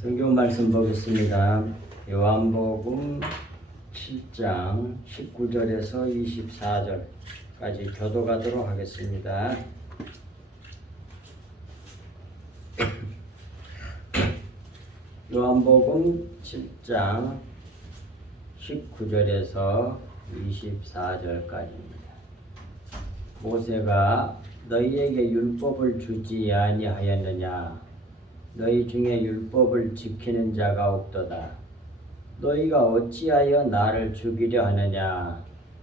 성경 말씀 보겠습니다. 요한복음 7장 19절에서 24절까지 교도가도록 하겠습니다. 요한복음 7장 19절에서 24절까지입니다. 모세가 너희에게 율법을 주지 아니하였느냐? 너희 중에 율법을 지키는 자가 없도다. 너희가 어찌하여 나를 죽이려 하느냐?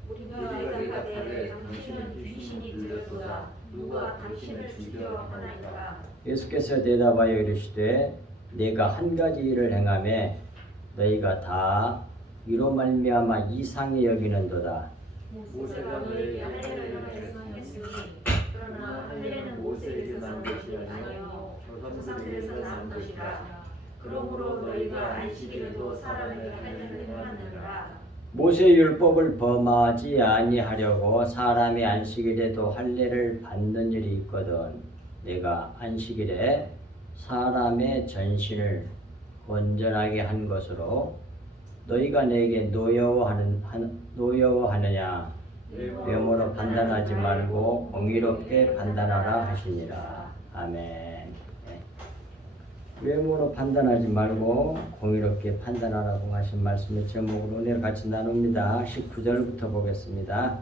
우리가 대답하되 당신은 귀신이 들었도다. 누가 당신을 죽이려 하나이까? 예수께서 대답하여 이르시되 내가 한 가지 일을 행하매 너희가 다 이로 말미암아 이상히 여기는도다. 모세가 너희에게 할례를 말씀했으니 그러나 할례는 모세에게서 난 것이 아니요 조상들에서 난 것이라. 그러므로 너희가 안식일에도 사람에게 할례를 행하느니라. 모세 율법을 범하지 아니하려고 사람의 안식일에도 할례를 받는 일이 있거든. 내가 안식일에 사람의 전신을 온전하게 한 것으로 너희가 내게 노여워하느냐? 외모로 판단하지 말고 공의롭게 판단하라 하시니라. 아멘. 네. 외모로 판단하지 말고 공의롭게 판단하라고 하신 말씀의 제목으로 오늘 같이 나눕니다. 19절부터 보겠습니다.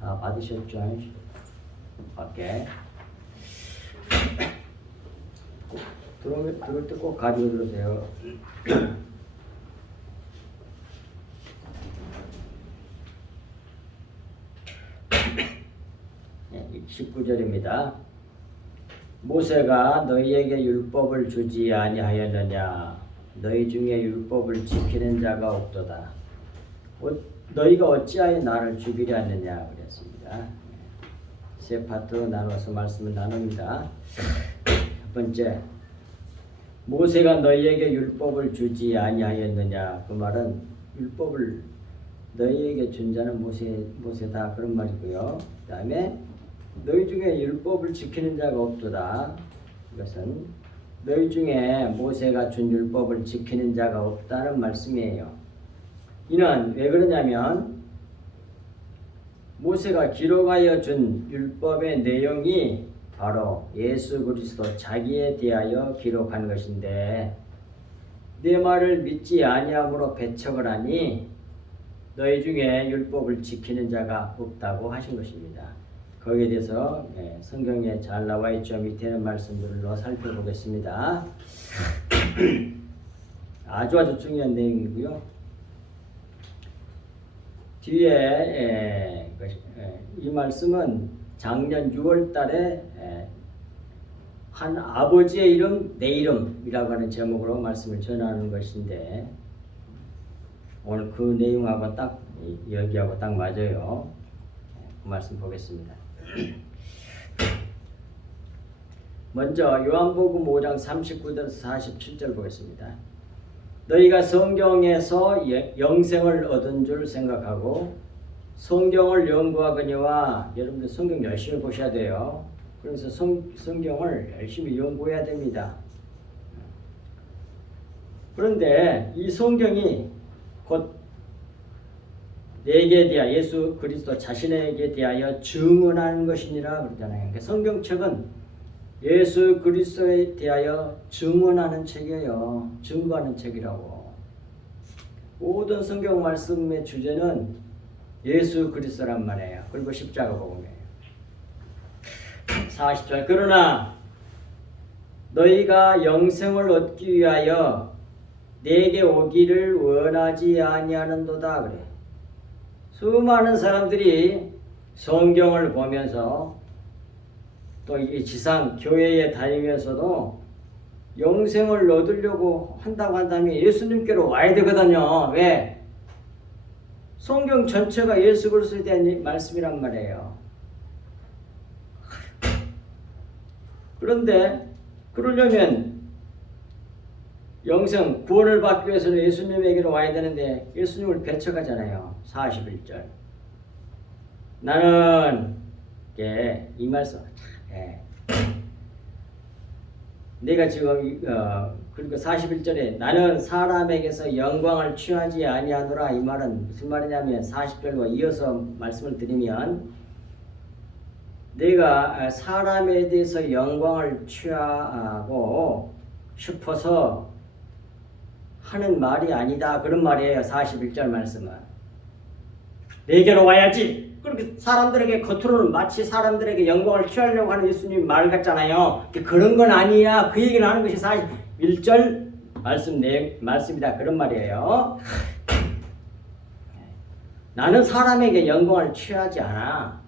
다 받으셨죠? 밖에 들을 때 꼭 가지고 들으세요. 네, 19절입니다. 모세가 너희에게 율법을 주지 아니하였느냐? 너희 중에 율법을 지키는 자가 없도다. 너희가 어찌하여 나를 죽이려 하느냐? 그랬습니다. 세 파트 나눠서 말씀을 나눕니다. 첫 번째, 모세가 너희에게 율법을 주지 아니하였느냐? 그 말은 율법을 너희에게 준 자는 모세다 그런 말이고요. 그 다음에 너희 중에 율법을 지키는 자가 없도다. 이것은 너희 중에 모세가 준 율법을 지키는 자가 없다는 말씀이에요. 이는 왜 그러냐면 모세가 기록하여 준 율법의 내용이 바로 예수 그리스도 자기에 대하여 기록한 것인데 내 말을 믿지 아니함으로 배척을 하니 너희 중에 율법을 지키는 자가 없다고 하신 것입니다. 거기에 대해서 성경에 잘 나와 있죠. 밑에는 말씀들로 살펴보겠습니다. 아주 중요한 내용이고요. 뒤에 이 말씀은 작년 6월 달에 한 아버지의 이름, 내 이름이라고 하는 제목으로 말씀을 전하는 것인데 오늘 그 내용하고 딱 여기하고 딱 맞아요. 그 말씀 보겠습니다. 먼저 요한복음 5장 39절에서 47절 보겠습니다. 너희가 성경에서 영생을 얻은 줄 생각하고 성경을 연구하거니와 여러분들 성경 열심히 보셔야 돼요. 그래서 성경을 열심히 연구해야 됩니다. 그런데 이 성경이 곧 내게 대하여 예수 그리스도 자신에게 대하여 증언하는 것이니라 그러잖아요. 그러니까 성경책은 예수 그리스도에 대하여 증언하는 책이에요. 증거하는 책이라고. 모든 성경 말씀의 주제는 예수 그리스도란 말이에요. 그리고 십자가 복음이에요. 40절 그러나 너희가 영생을 얻기 위하여 내게 오기를 원하지 아니하는도다 그래. 수많은 사람들이 성경을 보면서 또 이 지상 교회에 다니면서도 영생을 얻으려고 한다고 한다면 예수님께로 와야 되거든요. 왜? 성경 전체가 예수 그리스도에 대한 말씀이란 말이에요. 그런데 그러려면 영생, 구원을 받기 위해서는 예수님에게로 와야 되는데 예수님을 배척하잖아요. 41절. 나는 이 말씀 내가 지금 그리고 41절에 나는 사람에게서 영광을 취하지 아니하노라. 이 말은 무슨 말이냐면 40절과 이어서 말씀을 드리면 내가 사람에 대해서 영광을 취하고 싶어서 하는 말이 아니다. 그런 말이에요. 41절 말씀은. 내게로 와야지. 그렇게 사람들에게 겉으로는 마치 사람들에게 영광을 취하려고 하는 예수님 말 같잖아요. 그런 건 아니야. 그 얘기를 하는 것이 41절 말씀이다. 그런 말이에요. 나는 사람에게 영광을 취하지 않아.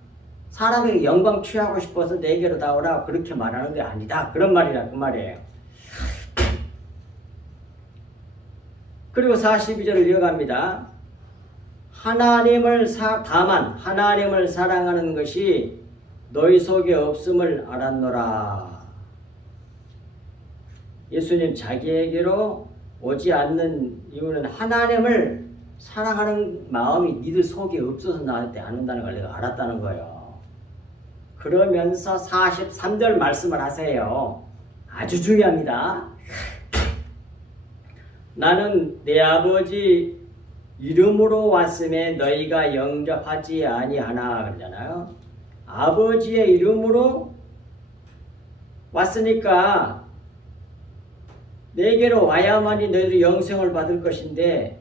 사람에게 영광 취하고 싶어서 내게로 다 오라. 그렇게 말하는 게 아니다. 그런 말이라 그 말이에요. 그리고 42절을 이어갑니다. 다만 하나님을 사랑하는 것이 너희 속에 없음을 알았노라. 예수님 자기에게로 오지 않는 이유는 하나님을 사랑하는 마음이 니들 속에 없어서 나한테 안 온다는 걸 내가 알았다는 거예요. 그러면서 43절 말씀을 하세요. 아주 중요합니다. 나는 내 아버지 이름으로 왔음에 너희가 영접하지 아니하나 그러잖아요. 아버지의 이름으로 왔으니까 내게로 와야만이 너희들이 영생을 받을 것인데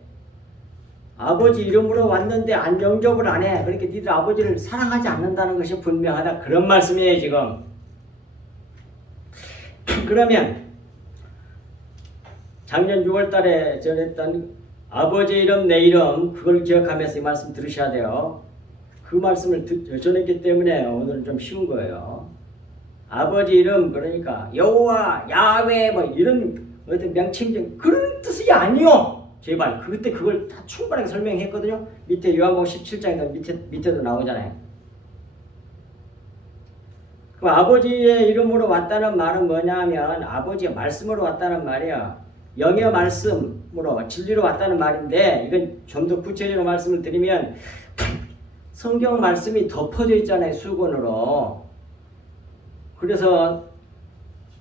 아버지 이름으로 왔는데 영접을 안 해. 그러니까 니들 아버지를 사랑하지 않는다는 것이 분명하다. 그런 말씀이에요 지금. 그러면 작년 6월 달에 전했던 아버지 이름 내 이름 그걸 기억하면서 이 말씀 들으셔야 돼요. 그 말씀을 전했기 때문에 오늘은 좀 쉬운 거예요. 아버지 이름 그러니까 여호와 야훼 뭐 이런 어떤 명칭적 그런 뜻이 아니요. 제발 그때 그걸 다 충분하게 설명했거든요. 밑에 요한복음 17장에 밑에도 나오잖아요. 그 아버지의 이름으로 왔다는 말은 뭐냐면 아버지의 말씀으로 왔다는 말이야. 영의 말씀으로 진리로 왔다는 말인데 이건 좀 더 구체적으로 말씀을 드리면 성경 말씀이 덮어져 있잖아요. 수건으로. 그래서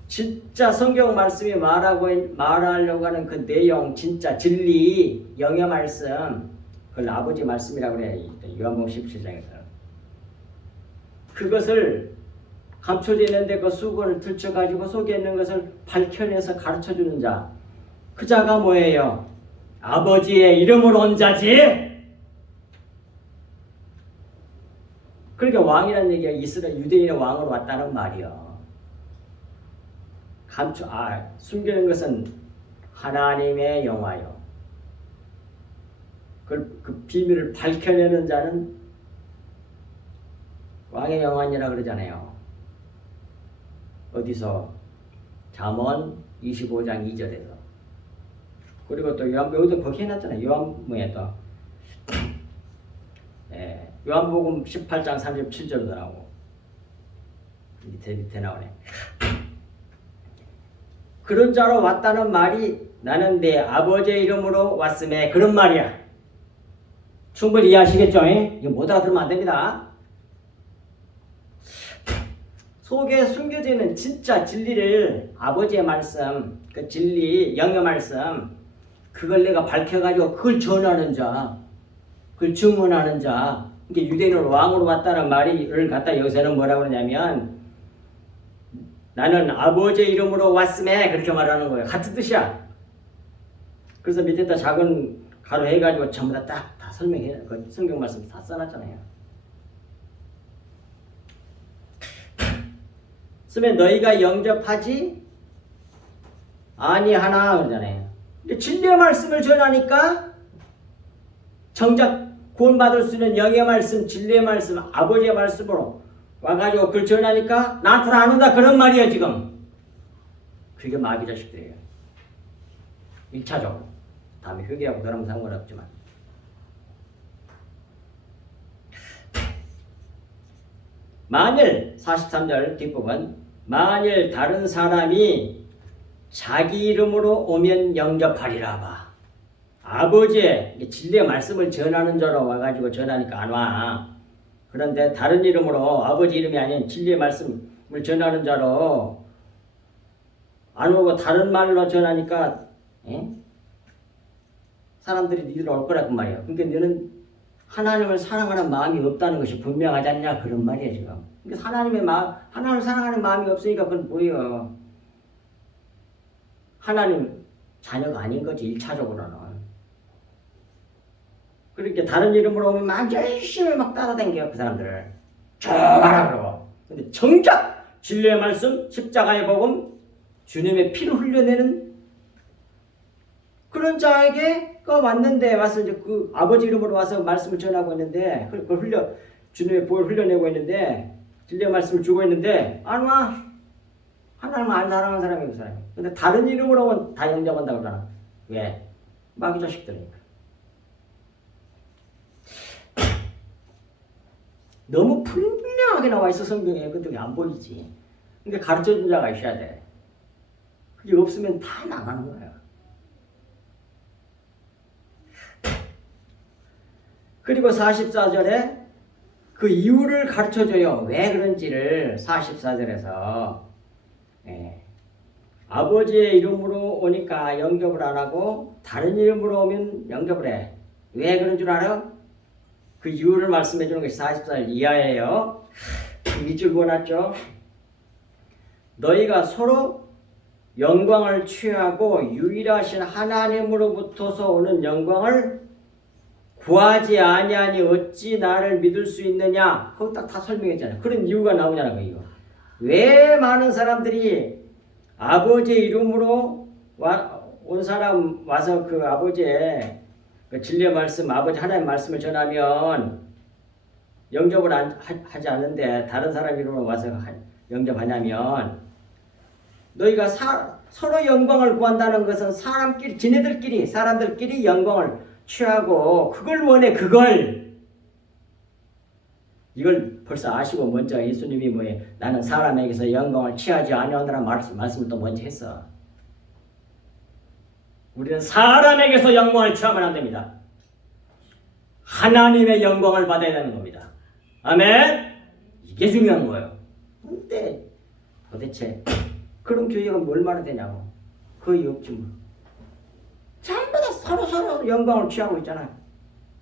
진짜 성경 말씀이 말하려고 하는 그 내용 진짜 진리 영의 말씀 그걸 아버지 말씀이라고 그래요. 요한복음 17장에서. 그것을 감춰져 있는데 그 수건을 들쳐가지고 속에 있는 것을 밝혀내서 가르쳐주는 자. 그 자가 뭐예요? 아버지의 이름으로 온 자지. 그러니까 왕이라는 얘기가 이스라엘 유대인의 왕으로 왔다는 말이요. 숨기는 것은 하나님의 영화요. 그 비밀을 밝혀내는 자는 왕의 영환이라 그러잖아요. 어디서? 잠언 25장 2절에서. 그리고 또 여기도 거기 해놨잖아요. 요한복음에 또 요한복음 18장 37절도 나오고 밑에 나오네. 그런 자로 왔다는 말이 나는 내 아버지의 이름으로 왔음에 그런 말이야. 충분히 이해하시겠죠? 이거 못 알아들으면 안 됩니다. 속에 숨겨져 있는 진짜 진리를 아버지의 말씀, 그 진리, 영의 말씀 그걸 내가 밝혀가지고 그걸 전하는 자, 그걸 증언하는 자. 이게 유대인으로 왕으로 왔다는 말을 갖다 여기서는 뭐라고 그러냐면 나는 아버지의 이름으로 왔음에 그렇게 말하는 거예요. 같은 뜻이야. 그래서 밑에다 작은 가로 해가지고 전부 다 설명해. 그 성경 말씀 다 써놨잖아요. 쓰면 너희가 영접하지 아니하나 그러잖아요. 진리의 말씀을 전하니까 정작 구원받을 수 있는 영의 말씀, 진리의 말씀, 아버지의 말씀으로 와가지고 그걸 전하니까 나한테는 안 온다 그런 말이에요 지금. 그게 마귀 자식들이에요. 1차적으로. 다음에 회개하고 그러면 상관없지만. 만일 43절 뒷부분 만일 다른 사람이 자기 이름으로 오면 영접하리라 봐. 아버지의 진리의 말씀을 전하는 자로 와가지고 전하니까 안 와. 그런데 다른 이름으로 아버지 이름이 아닌 진리의 말씀을 전하는 자로 안 오고 다른 말로 전하니까 사람들이 니들 올 거라고 말이야. 그러니까 너는 하나님을 사랑하는 마음이 없다는 것이 분명하지 않냐 그런 말이야 지금. 그러니까 하나님을 사랑하는 마음이 없으니까 그건 뭐예요? 하나님 자녀가 아닌 거지 1차적으로는. 그렇게 다른 이름으로 오면 막 열심히 막 따라다녀요 그 사람들을. 좋아라 그러고. 근데 정작 진리의 말씀, 십자가의 복음, 주님의 피를 흘려내는 그런 자에게 왔는데 와서 이제 그 아버지 이름으로 와서 말씀을 전하고 있는데 그걸 주님의 복을 흘려내고 있는데 진리의 말씀을 주고 있는데 안 와. 하나님을 안 사랑하는 사람이 그 사람이. 근데 다른 이름으로 오면 다 영접한다고 그러나. 왜? 마귀 자식들이니까. 너무 분명하게 나와 있어 성경에. 근데 안 보이지. 그러니까 가르쳐준 자가 있어야 돼. 그게 없으면 다 나가는 거야. 그리고 44절에 그 이유를 가르쳐줘요. 왜 그런지를 44절에서 아버지의 이름으로 오니까 영접을 안 하고 다른 이름으로 오면 영접을 해. 왜 그런 줄 알아? 그 이유를 말씀해 주는 것이 44절 이하예요. 밑줄 그어놨죠. 너희가 서로 영광을 취하고 유일하신 하나님으로부터서 오는 영광을 구하지 아니하니 어찌 나를 믿을 수 있느냐. 그거 딱 다 설명했잖아요. 그런 이유가 나오냐는 거예요. 왜 많은 사람들이 아버지의 이름으로 온 사람 와서 그 아버지의 그 진리의 말씀, 아버지 하나님의 말씀을 전하면 영접을 하지 않는데 다른 사람 이름으로 와서 영접하냐면 너희가 서로 영광을 구한다는 것은 사람들끼리 영광을 취하고 그걸 원해. 이걸 벌써 아시고 먼저 예수님이 뭐예요? 나는 사람에게서 영광을 취하지 아니하노라 말씀을 또 먼저 했어. 우리는 사람에게서 영광을 취하면 안 됩니다. 하나님의 영광을 받아야 되는 겁니다. 아멘? 이게 중요한 거예요. 근데 도대체 그런 교회가 얼마나 되냐고. 거의 없지 뭐. 전부 다 서로 영광을 취하고 있잖아.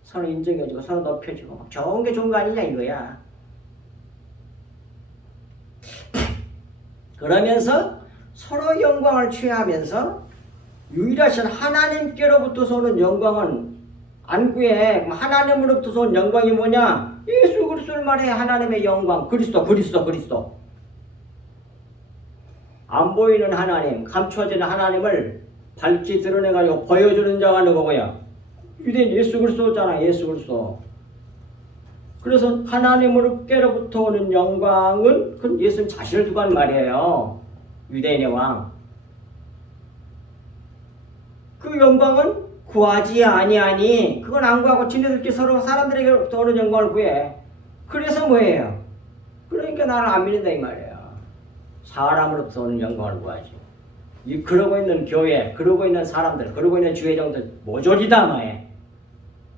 서로 인정해주고 서로 높여주고 막 좋은 게 좋은 거 아니냐 이거야. 그러면서 서로 영광을 취하면서 유일하신 하나님께로부터서 오는 영광은 안 구해. 하나님으로부터서 온 영광이 뭐냐? 예수 그리스도를 말해. 하나님의 영광. 그리스도. 안 보이는 하나님, 감춰지는 하나님을 밝히 드러내가지고 보여주는 자가 누구야? 유대인 예수 그리스도잖아. 예수 그리스도. 그래서 하나님으로부터 오는 영광은 그건 예수님 자신을 두고 한 말이에요. 유대인의 왕. 그 영광은 구하지 아니하니 그건 안 구하고 지네들끼리 서로 사람들에게부터 오는 영광을 구해. 그래서 뭐예요? 그러니까 나를 안 믿는다 이 말이에요. 사람으로부터 오는 영광을 구하지. 그러고 있는 교회, 그러고 있는 사람들, 그러고 있는 주회장들 모조리다 마에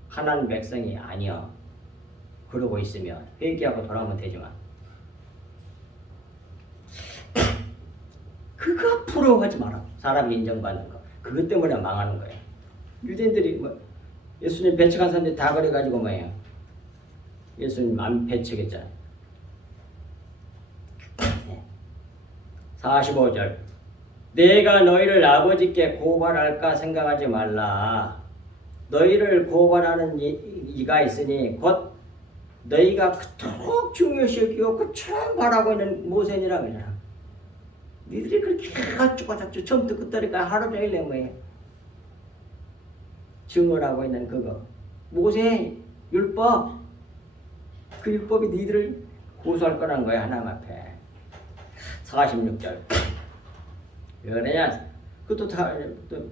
하나님 백성이 아니여. 그러고 있으면 회개하고 돌아오면 되지만 그거 부러워하지 마라. 사람이 인정받는 거. 그것 때문에 망하는 거예요. 유대인들이 예수님 배척한 사람들이 다 그래가지고 뭐예요? 예수님 안 배척했잖아요. 45절 내가 너희를 아버지께 고발할까 생각하지 말라. 너희를 고발하는 이가 있으니 곧 너희가 그토록 중요시 여기고 그처럼 바라고 있는 모세니라 그러잖아. 니들이 그렇게 쪼가쪼가 처음부터 끝까지 하루 종일 내 뭐예요? 증언하고 있는 그거 모세 율법, 그 율법이 니들을 고소할 거라는 거야 하나님 앞에. 46절 왜 그러냐? 그것도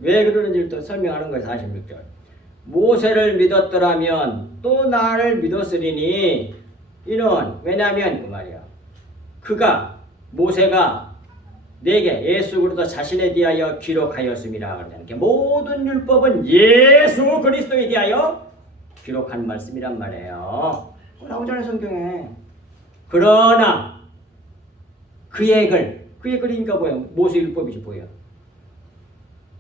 왜 그러는지를 또 설명하는 거예요. 46절 모세를 믿었더라면 또 나를 믿었으리니 이는 왜냐하면 그 말이야. 모세가 내게 예수 그리스도 자신에 대하여 기록하였음이라. 그러니까 모든 율법은 예수 그리스도에 대하여 기록한 말씀이란 말이에요. 나오잖아요 성경에. 그러나 그 그게 그러니까 뭐예요? 모세율법이지 뭐예요?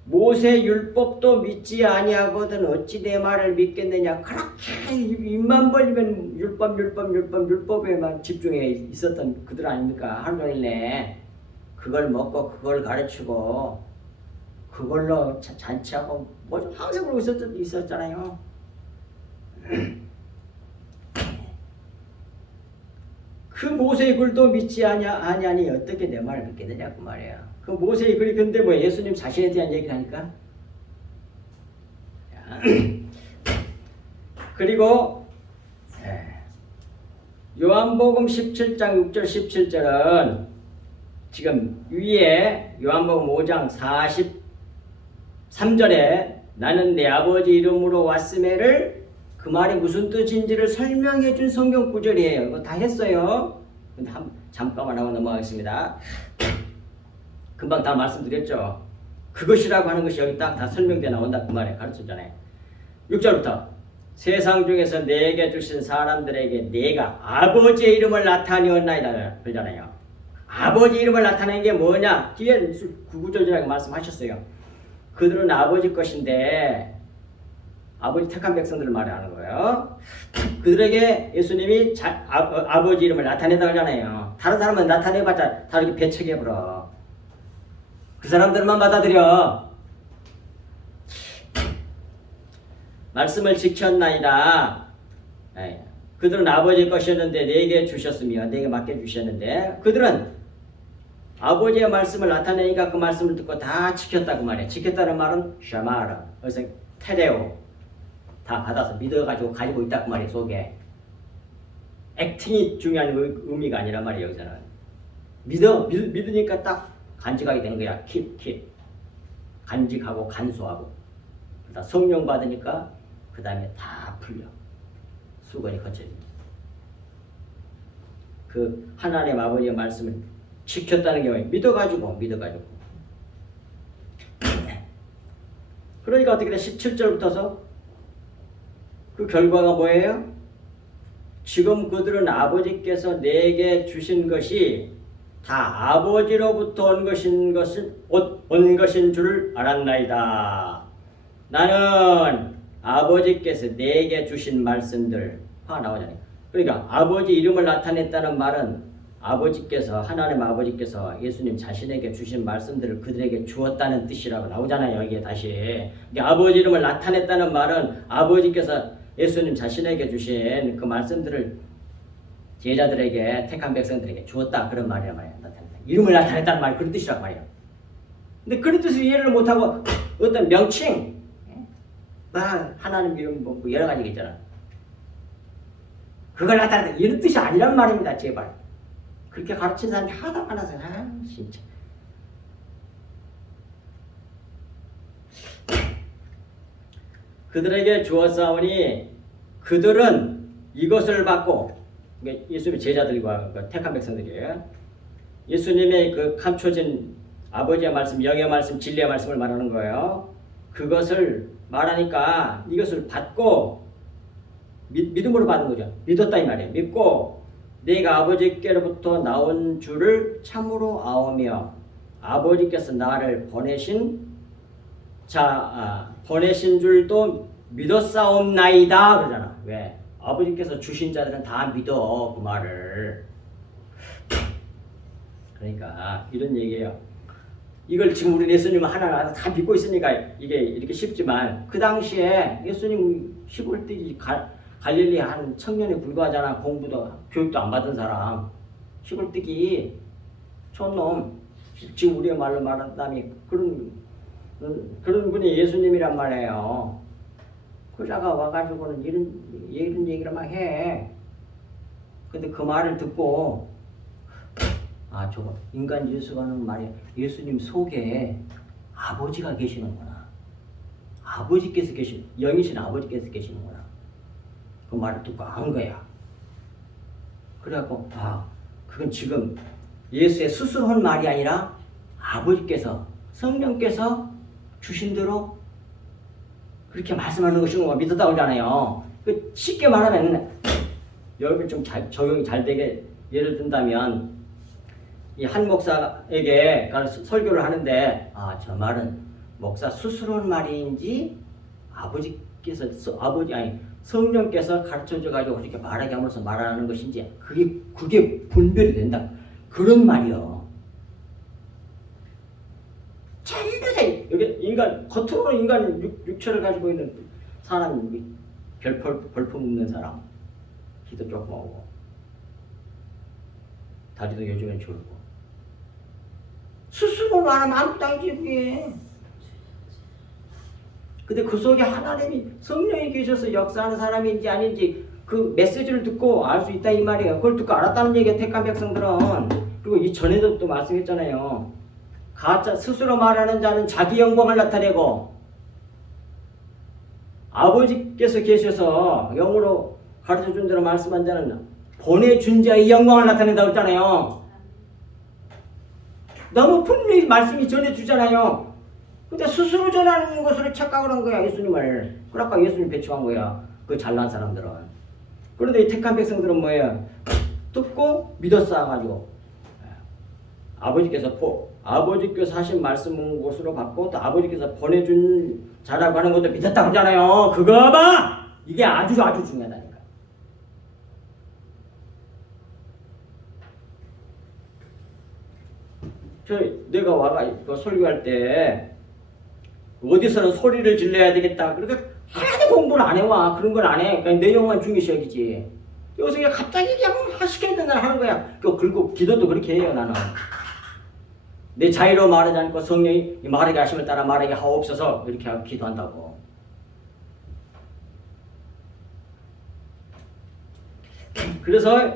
모세율법도 믿지 아니하거든 어찌 내 말을 믿겠느냐. 그렇게 입만 벌리면 율법에만 집중해 있었던 그들 아닙니까? 하루 종일 내 그걸 먹고 그걸 가르치고 그걸로 잔치하고 뭐 항상 그러고 있었잖아요. 그 모세의 글도 믿지 아니하니 어떻게 내 말을 믿겠느냐 그 말이야. 그 모세의 글이 근데 뭐 예수님 자신에 대한 얘기를 하니까. 그리고 요한복음 17장 6절 17절은 지금 위에 요한복음 5장 43절에 나는 내 아버지 이름으로 왔음에를 그 말이 무슨 뜻인지를 설명해 준 성경 구절이에요. 이거 다 했어요. 근데 잠깐만 하고 넘어가겠습니다. 금방 다 말씀드렸죠. 그것이라고 하는 것이 여기 딱 다 설명돼 나온다 그 말에 가르쳤잖아요. 6절부터 세상 중에서 내게 주신 사람들에게 내가 아버지의 이름을 나타내었나이다 그러잖아요. 아버지 이름을 나타낸 게 뭐냐? 뒤에 9절이라고 말씀하셨어요. 그들은 아버지 것인데 아버지 택한 백성들을 말하는 거예요. 그들에게 예수님이 아버지 이름을 나타내다 그러잖아요. 다른 사람은 나타내봤자 다 이렇게 배척해버려. 그 사람들만 받아들여. 말씀을 지켰나이다. 그들은 아버지 것이었는데 내게 주셨으며 내게 맡겨주셨는데 그들은 아버지의 말씀을 나타내니까 그 말씀을 듣고 다 지켰다고 말해. 지켰다는 말은 샤마라. 그래서 테레오. 다 받아서 믿어가지고 가지고 있다고 말이에요. 속에. 액팅이 중요한 의미가 아니란 말이에요. 여기서는. 믿으니까 딱 간직하게 되는 거야. 킵. 간직하고 간수하고. 그러다 성령 받으니까 그 다음에 다 풀려. 수건이 거쳐집니다. 그 하나님 아버지의 말씀을 지켰다는 게 믿어가지고. 그러니까 어떻게 돼? 17절부터서 그 결과가 뭐예요? 지금 그들은 아버지께서 내게 주신 것이 다 아버지로부터 온 것인 줄을 알았나이다. 나는 아버지께서 내게 주신 말씀들 나오잖아요. 그러니까 아버지 이름을 나타냈다는 말은 하나님 아버지께서 예수님 자신에게 주신 말씀들을 그들에게 주었다는 뜻이라고 나오잖아요. 이게 다시. 아버지 이름을 나타냈다는 말은 아버지께서 예수님 자신에게 주신 그 말씀들을 제자들에게 택한 백성들에게 주었다 그런 말이란 말이에요. 이름을 나타냈다는 말이 그런 뜻이란 말이에요. 근데 그런 뜻을 이해를 못하고 어떤 명칭 하나님 이름 뭐 여러 가지가 있잖아. 그걸 나타낸다 이런 뜻이 아니란 말입니다. 제발. 그렇게 가르친 사람이 하다 많아서 진짜. 그들에게 주었사오니 그들은 이것을 받고 예수님의 제자들과 택한 백성들이에요. 예수님의 그 감춰진 아버지의 말씀, 영의 말씀, 진리의 말씀을 말하는 거예요. 그것을 말하니까 이것을 받고 믿음으로 받은 거죠. 믿었다 이 말이에요. 믿고 내가 아버지께로부터 나온 줄을 참으로 아오며 아버지께서 나를 보내신 줄도 믿었사옵나이다 그러잖아. 왜? 아버지께서 주신 자들은 다 믿어 그 말을. 그러니까 이런 얘기예요. 이걸 지금 우리 예수님은 하나하나 다 믿고 있으니까 이게 이렇게 쉽지만 그 당시에 예수님 시골 뛰기 갈릴리 한 청년에 불과하잖아. 공부도 교육도 안 받은 사람. 시골 뛰기 촌놈. 지금 우리의 말로 말한다면 그런 분이 예수님이란 말이에요. 그자가 와가지고는 이런 얘기를 막 해. 근데 그 말을 듣고 저거 인간 예수가 하는 말이 예수님 속에 아버지가 계시는구나. 아버지께서 영이신 아버지께서 계시는구나. 그 말을 듣고 안 거야. 그래갖고 그건 지금 예수의 스스로 한 말이 아니라 아버지께서 성령께서 주신 대로 그렇게 말씀하는 것인 거 믿었다고 하잖아요. 쉽게 말하면 여러분 좀 적용이 잘 되게 예를 든다면 이 한 목사에게 설교를 하는데 저 말은 목사 스스로는 말인지 아버지께서 성령께서 가르쳐줘 가지고 그렇게 말하게 하면서 말하는 것인지 그게 분별이 된다. 그런 말이요. 자유대 여기 인간 겉으로는 인간 육체를 가지고 있는 사람 별품 없는 사람 키도 조금 하고 다리도 요즘엔 줄고 스스로 말하면 아무것도 아니지 그게. 근데 그 속에 하나님이 성령이 계셔서 역사하는 사람인지 아닌지 그 메시지를 듣고 알 수 있다 이 말이에요. 그걸 듣고 알았다는 얘기야 택한 백성들은. 그리고 이 전에도 또 말씀했잖아요. 가짜 스스로 말하는 자는 자기 영광을 나타내고 아버지께서 계셔서 영으로 가르쳐준 대로 말씀한 자는 보내준 자의 영광을 나타낸다고 했잖아요. 너무 분명히 말씀이 전해주잖아요. 근데 스스로 전하는 것으로 착각을 한 거야 예수님을. 그러니까 예수님 배척한 거야 그 잘난 사람들은. 그런데 이 택한 백성들은 뭐예요? 듣고 믿었어 가지고 아버지께서 하신 말씀 것으로 받고 또 아버지께서 보내준 자라고 하는 것도 믿었다고 하잖아요. 그거 봐! 이게 아주 중요하다니까. 내가 와가 설교할 때 어디서는 소리를 질러야 되겠다. 그러니까 하나도 공부를 안 해와. 그런 걸 안 해. 그냥 내용만 중요시 여기지. 여기서 그냥 갑자기 그냥 시켜야 된다 하는 거야. 그리고 기도도 그렇게 해요 나는. 내 자유로 말하지 않고 성령이 말하게 하심을 따라 말하게 하옵소서 이렇게 하고 기도한다고. 그래서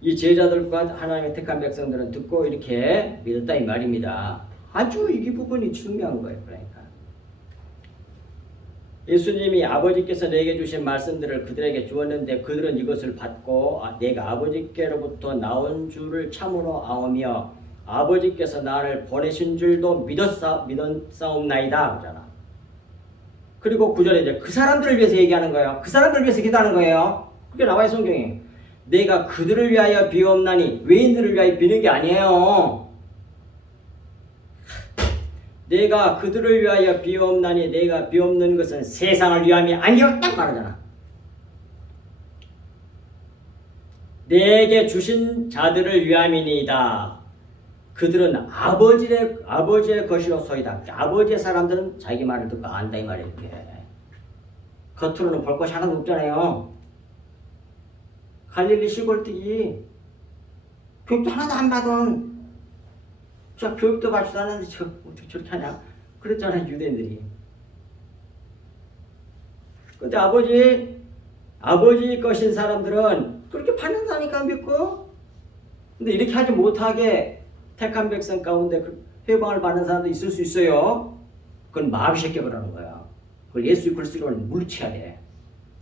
이 제자들과 하나님의 택한 백성들은 듣고 이렇게 믿었다 이 말입니다. 아주 이 부분이 중요한 거예요. 그러니까 예수님이 아버지께서 내게 주신 말씀들을 그들에게 주었는데 그들은 이것을 받고 내가 아버지께로부터 나온 줄을 참으로 아오며 아버지께서 나를 보내신 줄도 믿었사옵나이다 그러잖아. 그리고 9절에 이제 그 사람들을 위해서 얘기하는 거예요. 그 사람들을 위해서 기도하는 거예요. 그게 나와요 성경에. 내가 그들을 위하여 비옵나니 외인들을 위하여 비는 게 아니에요. 내가 그들을 위하여 비옵나니 내가 비옵는 것은 세상을 위함이 아니요 딱 말하잖아. 내게 주신 자들을 위함이니이다. 그들은 아버지의 것이로소이다. 아버지의 사람들은 자기 말을 듣고 안다 이 말이에요. 이렇게. 겉으로는 볼 것이 하나도 없잖아요. 갈릴리 시골뜨기 교육도 하나도 안 받은 저 교육도 받지도 않았는데 저 어떻게 저렇게 하냐 그랬잖아요 유대인들이. 근데 아버지 것인 사람들은 그렇게 판단하니까 믿고. 근데 이렇게 하지 못하게 택한 백성 가운데 해방을 받는 사람도 있을 수 있어요. 그건 마귀 새끼가 그러는 거야. 그걸 예수 그리스도로 물리쳐야 돼.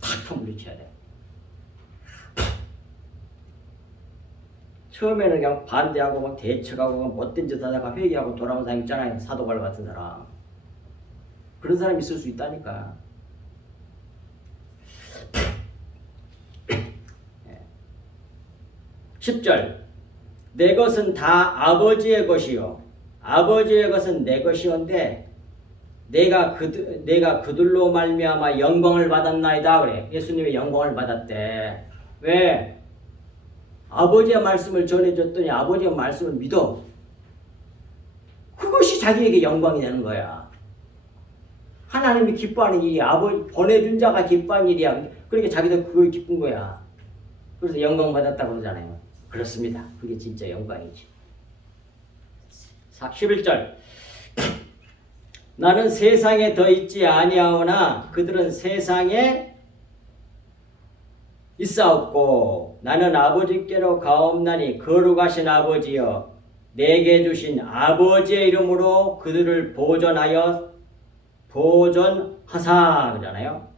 탁 물리쳐야 돼. 처음에는 그냥 반대하고 막 대척하고 막 못된 짓 하다가 회개하고 돌아온 사람 있잖아요. 사도발 같은 사람. 그런 사람이 있을 수 있다니까. 10절 내 것은 다 아버지의 것이요 아버지의 것은 내 것이온데 내가 그들로 말미암아 영광을 받았나이다 그래. 예수님의 영광을 받았대. 왜? 아버지의 말씀을 전해줬더니 아버지의 말씀을 믿어. 그것이 자기에게 영광이 되는 거야. 하나님이 기뻐하는 일이 보내준 자가 기뻐하는 일이야. 그러니까 자기도 그걸 기쁜 거야. 그래서 영광 받았다고 그러잖아요. 그렇습니다. 그게 진짜 영광이지. 11절 나는 세상에 더 있지 아니하오나 그들은 세상에 있사옵고 나는 아버지께로 가옵나니 거룩하신 아버지여 내게 주신 아버지의 이름으로 그들을 보존하사 그러잖아요.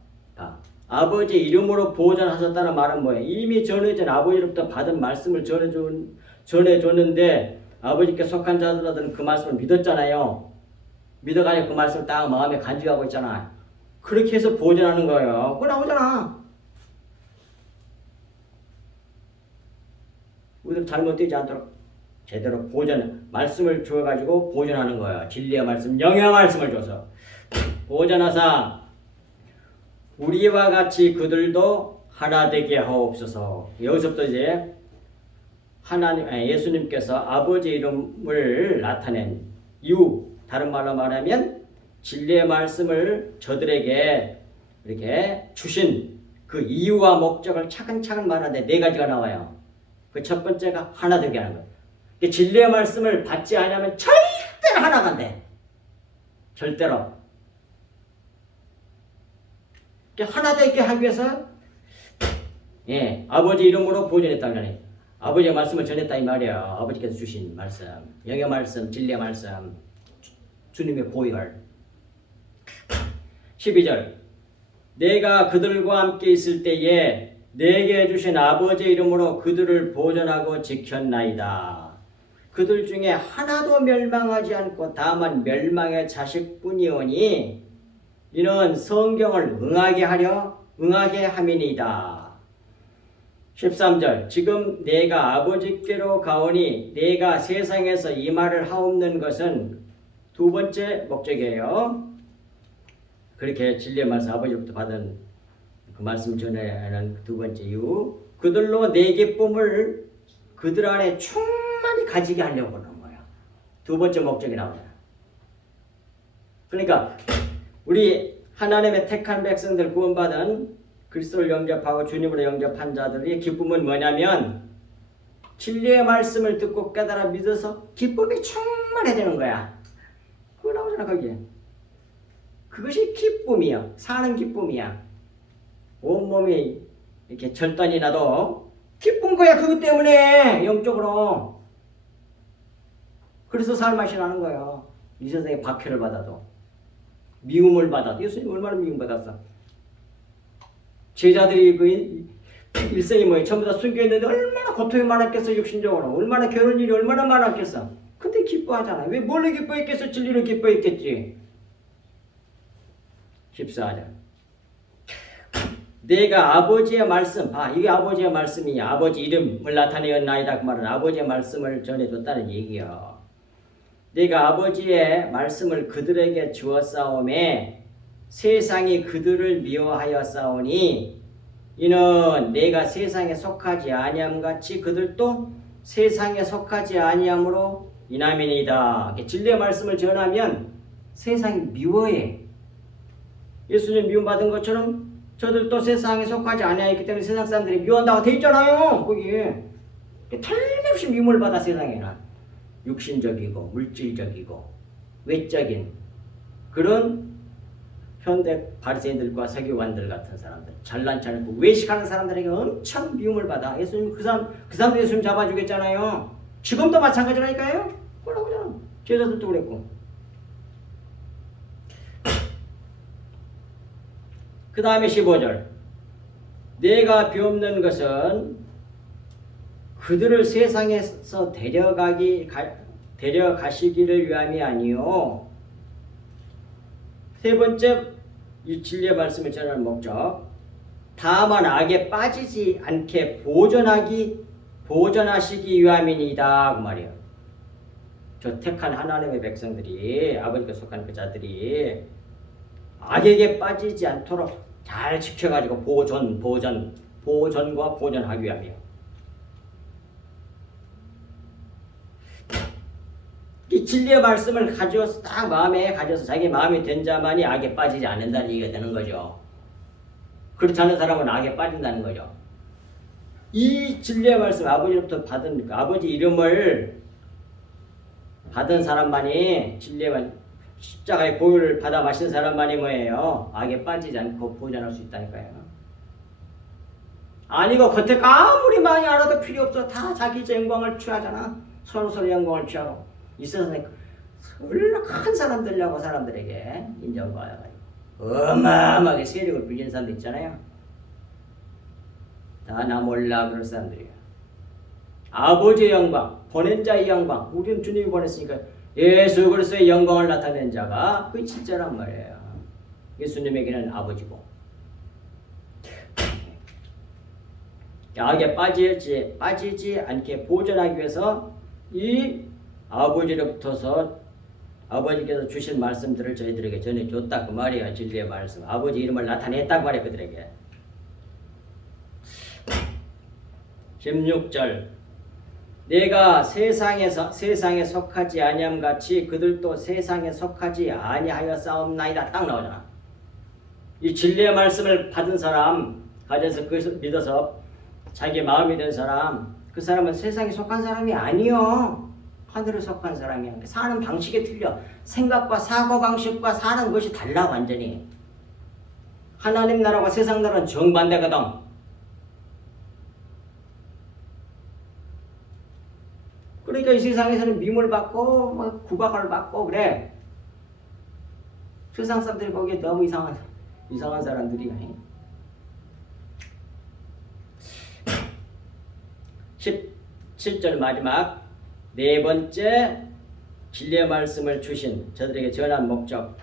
아버지 이름으로 보존하셨다는 말은 뭐예요? 이미 전해진 아버지로부터 받은 말씀을 전해줬는데 아버지께 속한 자들은 그 말씀을 믿었잖아요. 믿어가지고 그 말씀을 딱 마음에 간직하고 있잖아. 그렇게 해서 보존하는 거예요. 그거 나오잖아. 우리들 잘못되지 않도록 제대로 보존, 말씀을 주어가지고 보존하는 거예요. 진리의 말씀, 영의 말씀을 줘서 보존하사 우리와 같이 그들도 하나 되게 하옵소서. 여기서부터 이제 하나님, 예수님께서 아버지 이름을 나타낸 이유, 다른 말로 말하면 진리의 말씀을 저들에게 이렇게 주신 그 이유와 목적을 차근차근 말하는데 네 가지가 나와요. 그 첫 번째가 하나 되게 하는 거예요. 진리의 말씀을 받지 않으면 절대로 하나가 안 돼. 절대로. 하나 되게 하기 위해서 아버지 이름으로 보존했다 그러네. 아버지의 말씀을 전했다 이 말이야. 아버지께서 주신 말씀, 영의 말씀, 진리의 말씀, 주님의 보혈. 12절 내가 그들과 함께 있을 때에 내게 주신 아버지의 이름으로 그들을 보존하고 지켰나이다. 그들 중에 하나도 멸망하지 않고 다만 멸망의 자식뿐이오니 이는 성경을 응하게 함이니이다. 13절 지금 내가 아버지께로 가오니 내가 세상에서 이 말을 하옵는 것은 두 번째 목적이에요. 그렇게 진리의 말씀 아버지로부터 받은 그 말씀 전하는 두 번째 이유, 그들로 내 기쁨을 그들 안에 충만히 가지게 하려고 하는 거야. 두 번째 목적이 나옵니다. 그러니까 우리 하나님의 택한 백성들 구원받은 그리스도를 영접하고 주님으로 영접한 자들의 기쁨은 뭐냐면 진리의 말씀을 듣고 깨달아 믿어서 기쁨이 충만해지는 거야. 그거 나오잖아 거기에. 그것이 기쁨이야. 사는 기쁨이야. 온몸이 이렇게 절단이 나도 기쁜 거야. 그것 때문에 영적으로. 그래서 살맛이 나는 거예요. 이 세상에 박해를 받아도 미움을 받아도. 예수님 얼마나 미움받았어. 제자들이 그 일생이 뭐예요? 전부 다 숨겨있는데 얼마나 고통이 많았겠어. 육신적으로 얼마나 괴로운 일이 얼마나 많았겠어. 근데 기뻐하잖아. 왜 뭘로 기뻐했겠어? 진리로 기뻐했겠지. 14절 내가 아버지의 말씀, 이게 아버지의 말씀이야. 아버지 이름을 나타내었나이다. 그 말은 아버지의 말씀을 전해줬다는 얘기야. 내가 아버지의 말씀을 그들에게 주었사오매 세상이 그들을 미워하였사오니 이는 내가 세상에 속하지 아니함 같이 그들도 세상에 속하지 아니함으로 이남이니이다. 진리의 말씀을 전하면 세상이 미워해. 예수님 미움받은 것처럼 저들도 세상에 속하지 아니하였기 때문에 세상 사람들이 미워한다고 돼 있잖아요. 거기에 틀림없이 미움을 받아. 세상에는 육신적이고 물질적이고 외적인 그런 현대 바리새인들과 서기관들 같은 사람들, 잘난 체 않고 외식하는 사람들에게 엄청 미움을 받아. 예수님 그 사람도 예수님 잡아주겠잖아요. 지금도 마찬가지라니까요. 그러잖아. 제자들도 그랬고. 그 다음에 15절 내가 비옵는 것은 그들을 세상에서 데려가시기를 위함이 아니요. 세 번째 이 진리의 말씀을 전하는 목적, 다만 악에 빠지지 않게 보존하시기 위함이니이다. 그 말이에요. 저 택한 하나님의 백성들이, 아버지께 속한 그 자들이 악에게 빠지지 않도록 잘 지켜가지고 보존과 보존하기 위함이에요. 이 진리의 말씀을 가져서 딱 마음에 가져서 자기 마음이 된 자만이 악에 빠지지 않는다는 얘기가 되는 거죠. 그렇지 않은 사람은 악에 빠진다는 거죠. 이 진리의 말씀 아버지로부터 받은 아버지 이름을 받은 사람만이 진리의 십자가의 보혈을 받아 마신 사람만이 뭐예요? 악에 빠지지 않고 보존할 수 있다니까요. 아니고 겉에 아무리 많이 알아도 필요 없어. 다 자기 영광을 취하잖아. 서로 영광을 취하고 이 세상에 큰 사람들이라고 사람들에게 인정받아가지고 어마어마하게 세력을 빌리는 사람들 있잖아요. 다 나 몰라 그럴 사람들이에요. 아버지의 영광, 보낸 자의 영광, 우리는 주님이 보냈으니까 예수 그리스도의 영광을 나타낸 자가 그게 진짜란 말이에요. 예수님에게는 아버지고. 악에 빠지지 않게 보존하기 위해서 이 아버지로부터서 아버지께서 주신 말씀들을 저희들에게 전해줬다 그 말이야. 진리의 말씀. 아버지 이름을 나타냈다 그 말이야 그들에게. 16절 내가 세상에 속하지 아니함 같이 그들도 세상에 속하지 아니하여 싸움나이다. 딱 나오잖아. 이 진리의 말씀을 받은 사람, 가져서 그것을 믿어서 자기 마음이 된 사람, 그 사람은 세상에 속한 사람이 아니요. 하늘에 속한 사람이야. 사는 방식이 틀려. 생각과 사고방식과 사는 것이 달라 완전히. 하나님 나라와 세상 나라는 정반대거든. 그러니까 이 세상에서는 미움을 받고 뭐 구박을 받고 그래. 세상 사람들이 보기에 너무 이상한 사람들이야. 17절 마지막 네 번째 진리의 말씀을 주신 저들에게 전한 목적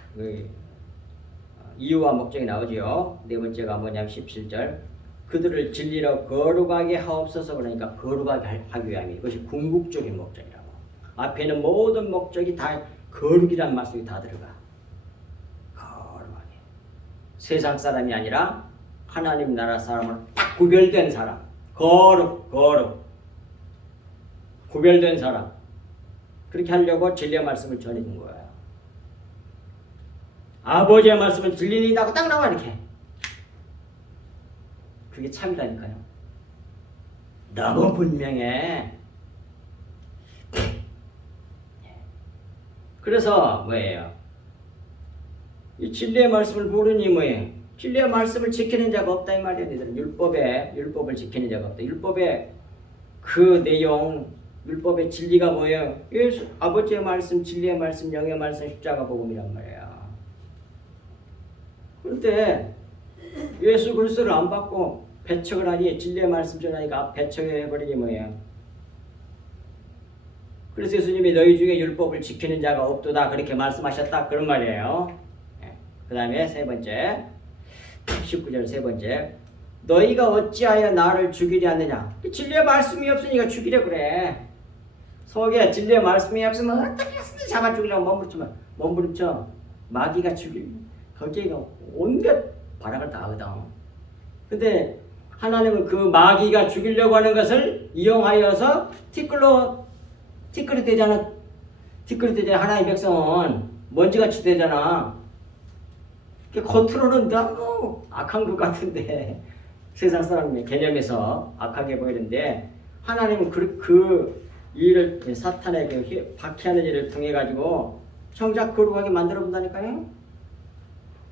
이유와 목적이 나오지요. 네 번째가 뭐냐면 17절 그들을 진리로 거룩하게 하옵소서. 그러니까 거룩하게 하기 위함이 이것이 궁극적인 목적이라고. 앞에 있는 모든 목적이 다 거룩이란 말씀이 다 들어가. 거룩하게. 세상 사람이 아니라 하나님 나라 사람을 딱 구별된 사람. 거룩 구별된 사람. 그렇게 하려고 진리의 말씀을 전해준 거예요. 아버지의 말씀은 진리이다고 딱 나와 이렇게. 그게 참이라니까요. 너무 분명해. 그래서 뭐예요? 이 진리의 말씀을 모르니 뭐예요? 진리의 말씀을 지키는 자가 없다 이 말이야. 율법을 지키는 자가 없다. 율법의 그 내용, 율법의 진리가 뭐예요? 예수, 아버지의 말씀, 진리의 말씀, 영의 말씀, 십자가 복음이란 말이야. 그런데 예수 그리스도를 안 받고 배척을 하니 진리의 말씀 전하니까 배척해버리니 뭐예요? 그래서 예수님이 너희 중에 율법을 지키는 자가 없도다 그렇게 말씀하셨다 그런 말이에요. 그 다음에 세 번째 19절 세 번째 너희가 어찌하여 나를 죽이려 하느냐. 진리의 말씀이 없으니까 죽이려 그래. 속에 진리의 말씀이 없으면 어떻게 해서든 잡아 죽이려고 몸부림쳐 마귀가 거기에 온갖 발악을 다 하거든. 근데 하나님은 그 마귀가 죽이려고 하는 것을 이용하여서 티끌이 되잖아. 하나님의 백성은 먼지같이 되잖아. 겉으로는 너무 악한 것 같은데 세상 사람의 개념에서 악하게 보이는데 하나님은 그 일을 사탄에게 박해하는 일을 통해 가지고 정작 거룩하게 만들어 본다니까요.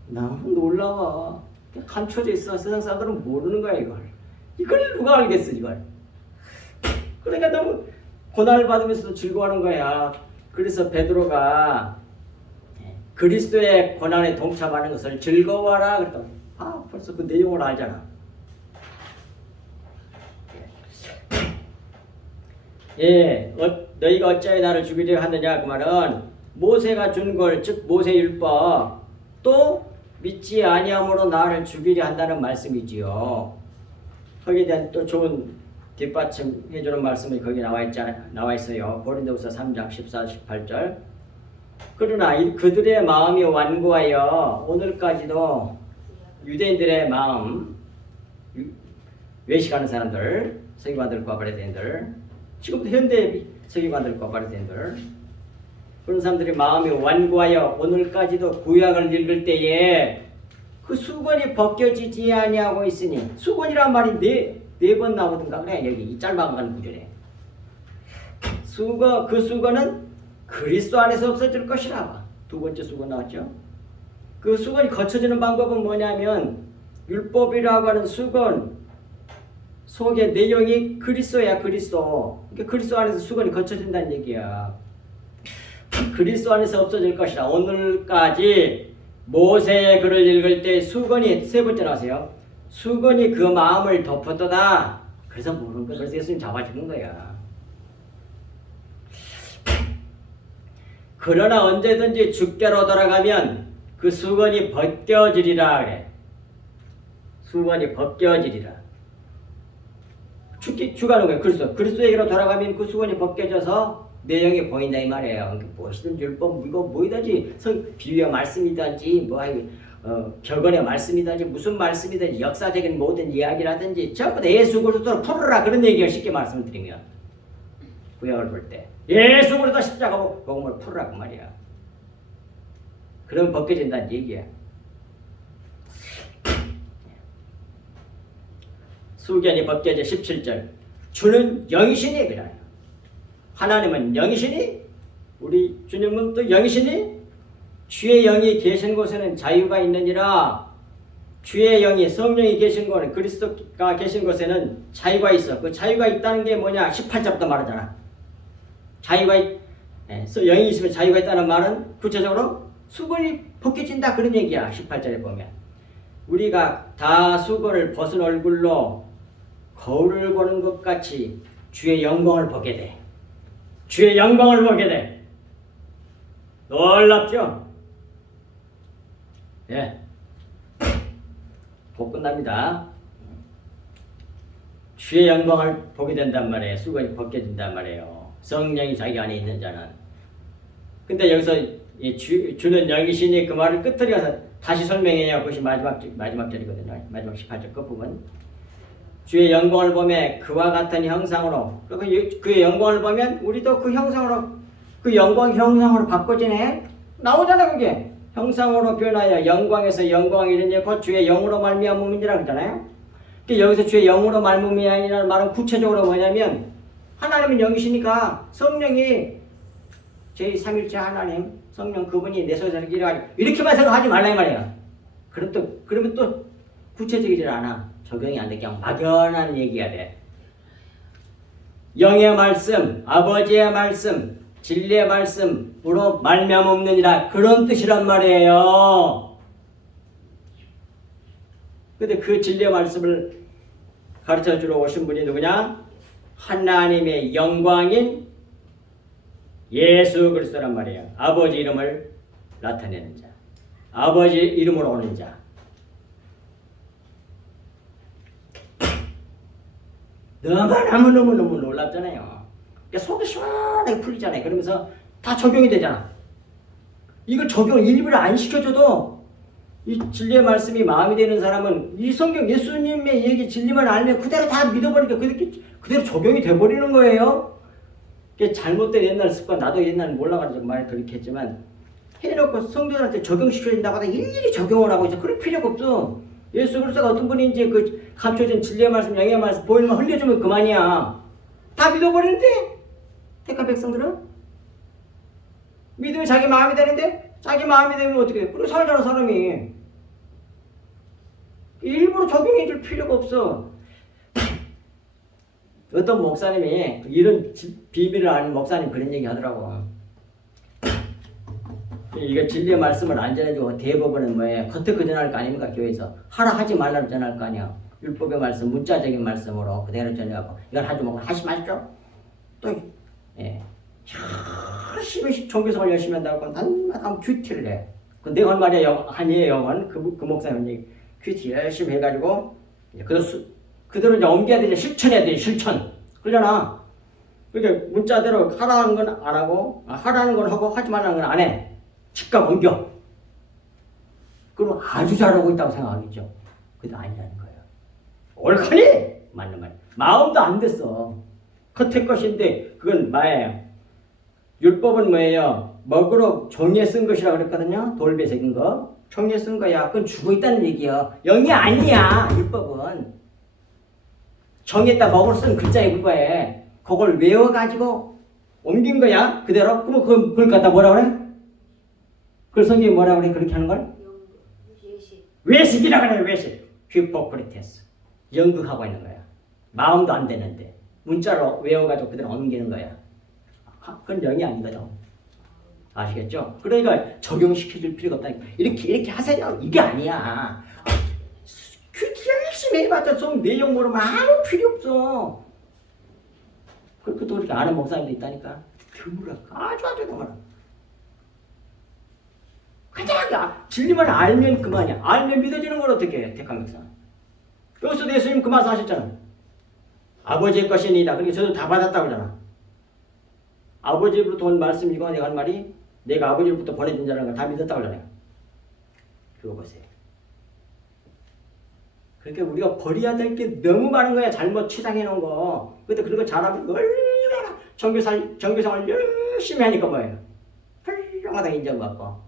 너무 놀라워. 감춰져 있어. 세상 사람들은 모르는 거야 이걸 누가 알겠어 이걸. 그러니까 너무 고난을 받으면서도 즐거워하는 거야. 그래서 베드로가 그리스도의 고난에 동참하는 것을 즐거워하라 그랬더니 벌써 그 내용을 알잖아. 너희가 어찌하여 나를 죽이려 하느냐 그 말은 모세가 준 걸 즉 모세 율법 또 믿지 아니함으로 나를 죽이려 한다는 말씀이지요. 거기에 대한 또 좋은 뒷받침 해주는 말씀이 거기 나와 있어요. 고린도후서 3장 14, 18절. 그러나 그들의 마음이 완고하여 오늘까지도 유대인들의 마음 외식하는 사람들, 서기관들과 바리새인들, 지금도 현대 서기관들과 바리새인들 그런 사람들이 마음이 완고하여 오늘까지도 구약을 읽을 때에 그 수건이 벗겨지지 아니하고 있으니 수건이란 말이 네 번 나오던가 그래. 여기 이 짧아가는 구절에 그 수건은 그리스도 안에서 없어질 것이라. 두 번째 수건 나왔죠. 그 수건이 거쳐지는 방법은 뭐냐면 율법이라고 하는 수건 속의 내용이 그리스도야. 그리스도. 그러니까 그리스도 안에서 수건이 거쳐진다는 얘기야. 그리스도 안에서 없어질 것이라. 오늘까지 모세의 글을 읽을 때 수건이 세 번째 나왔어요. 수건이 그 마음을 덮었도다. 그래서 모르는 거야. 그래서 예수님 잡아주는 거야. 그러나 언제든지 주께로 돌아가면 그 수건이 벗겨지리라 그래. 수건이 벗겨지리라. 주가는 거예요. 그리스도에게로 돌아가면 그 수건이 벗겨져서 내 영이 보인다 이 말이에요. 무엇이든 율법 이거 뭐이든지 비유의 말씀이든지 격언의 말씀이든지 무슨 말씀이든지 역사적인 모든 이야기라든지 전부 다 예수 그리스도로 풀어라 그런 얘기예요. 쉽게 말씀드리면 구약을 볼 때 예수 그리스도 십자가 복음을 풀어라 그 말이야. 그러면 벗겨진다는 얘기야. 수견이 벗겨져 17절 주는 영이시니 그래요. 하나님은 영이시니 우리 주님은 또 영이시니 주의 영이 계신 곳에는 자유가 있느니라. 주의 영이 성령이 계신 곳은 그리스도가 계신 곳에는 자유가 있어. 그 자유가 있다는 게 뭐냐 18절부터 말하잖아. 영이 있으면 자유가 있다는 말은 구체적으로 수건이 벗겨진다 그런 얘기야. 18절에 보면 우리가 다 수건을 벗은 얼굴로 거울을 보는 것 같이 주의 영광을 보게 돼. 주의 영광을 보게 돼. 놀랍죠? 예. 곧 끝납니다. 주의 영광을 보게 된단 말이에요. 수건이 벗겨진단 말이에요. 성령이 자기 안에 있는 자는. 근데 여기서 주는 영이시니 그 말을 끝으로 가서 다시 설명해야 그것이 마지막 절이거든요. 마지막 18절 끝부분. 주의 영광을 보며 그와 같은 형상으로 그의 영광을 보면 우리도 그 형상으로 그 형상으로 바꿔지네. 나오잖아 그게. 형상으로 변하여 영광에서 영광이 이르니 곧 주의 영으로 말미암음이라 그러잖아요. 여기서 주의 영으로 말미암이라는 말은 구체적으로 뭐냐면 하나님은 영이시니까 성령이 제3일째 하나님 성령 그분이 내 속에서 이렇게만 생각하지 말라 이 말이에요. 그러면 또 구체적이질 않아. 적용이 안 돼. 그냥 막연한 얘기가 돼. 영의 말씀, 아버지의 말씀, 진리의 말씀으로 말미암음느니라 그런 뜻이란 말이에요. 근데 그 진리의 말씀을 가르쳐주러 오신 분이 누구냐? 하나님의 영광인 예수 그리스도란 말이에요. 아버지 이름을 나타내는 자. 아버지 이름으로 오는 자. 너무너무 놀랍잖아요. 그러니까 속이 시원하게 풀리잖아요. 그러면서 다 적용이 되잖아. 이걸 적용을 일부러 안 시켜줘도 이 진리의 말씀이 마음이 되는 사람은 이 성경 예수님의 얘기 진리만 알면 그대로 다 믿어버리니까 그대로 적용이 돼버리는 거예요. 잘못된 옛날 습관, 나도 옛날에 몰라가지고 많이 그렇게 했지만 해놓고 성도들한테 적용시켜야 된다고 하다 일일이 적용을 하고 있어. 그럴 필요가 없어. 예수 그리스도가 어떤 분이 이제 그 감춰진 진리의 말씀, 영의 말씀 보이면 흘려주면 그만이야. 다 믿어버리는데 택한 백성들은 믿으면 자기 마음이 되는데 자기 마음이 되면 어떻게 돼? 그렇게 살잖아 사람이. 일부러 적용해줄 필요가 없어. 어떤 목사님이 이런 비밀을 아는 목사님 그런 얘기 하더라고. 이게 진리의 말씀을 안 전해주고 대부분은 뭐예요? 겉에 그 전할 거 아닙니까? 교회에서 하라 하지 말라고 전할 거 아니야. 율법의 말씀, 문자적인 말씀으로 그대로 전해하고 이걸 하지 말고 하지 마십시오. 또 열심히 종교생활 열심히 한다고 단마다 큐티를 해. 그 내가 한 말이야 한이의 영혼 그 목사님 큐티 열심히 해가지고 그대로 이제 옮겨야 되지. 실천해야 돼. 실천. 그러잖아. 그러니까 문자대로 하라는 건 안 하고 하라는 건 하고 하지 말라는 건 안 해. 즉각 옮겨. 그럼 아주 잘하고 있다고 생각하겠죠. 그게 아니라는 거예요. 옳거니? 맞는 말. 마음도 안 됐어. 겉의 것인데 그건 뭐예요? 율법은 뭐예요? 먹으로 종이에 쓴 것이라고 그랬거든요. 돌배 새긴 거. 종이에 쓴 거야. 그건 죽어 있다는 얘기야. 영이 아니야. 율법은. 종이에다 먹으로 쓴 글자에 불과해. 그걸 외워가지고 옮긴 거야. 그대로. 그럼 그걸 갖다 뭐라 그래? 그 성경이 뭐라 그래? 그렇게 하는 걸? 외식이라 그래. 외식. 히포크리테스. 연극하고 있는 거야. 마음도 안 되는데 문자로 외워가지고 그대로 옮기는 거야. 그건 영이 아니거든. 아시겠죠? 그러니까 적용시켜줄 필요가 없다. 이렇게 하세요. 이게 아니야. 큐티 열심히 해봤자 좀 내용 모르면 아무 필요 없어. 그것도 그렇게 아는 목사님도 있다니까. 드물어. 아주 드물어. 그냥 진리만 알면 그만이야. 알면 믿어지는 걸 어떻게 해? 택한 목사. 여기서도 예수님 그 말씀 하셨잖아. 아버지의 것이니이다. 그러니까 저도 다 받았다고 그러잖아. 아버지로부터 온 말씀 이거 내가 한 말이 내가 아버지로부터 보내준 자라는 걸 다 믿었다고 그러잖아요. 그거 보세요. 그러니까 우리가 버려야 될 게 너무 많은 거야. 잘못 치장해 놓은 거. 근데 그런 거 잘하면 얼마나 정교생활 열심히 하니까 뭐예요? 훌륭하다 인정받고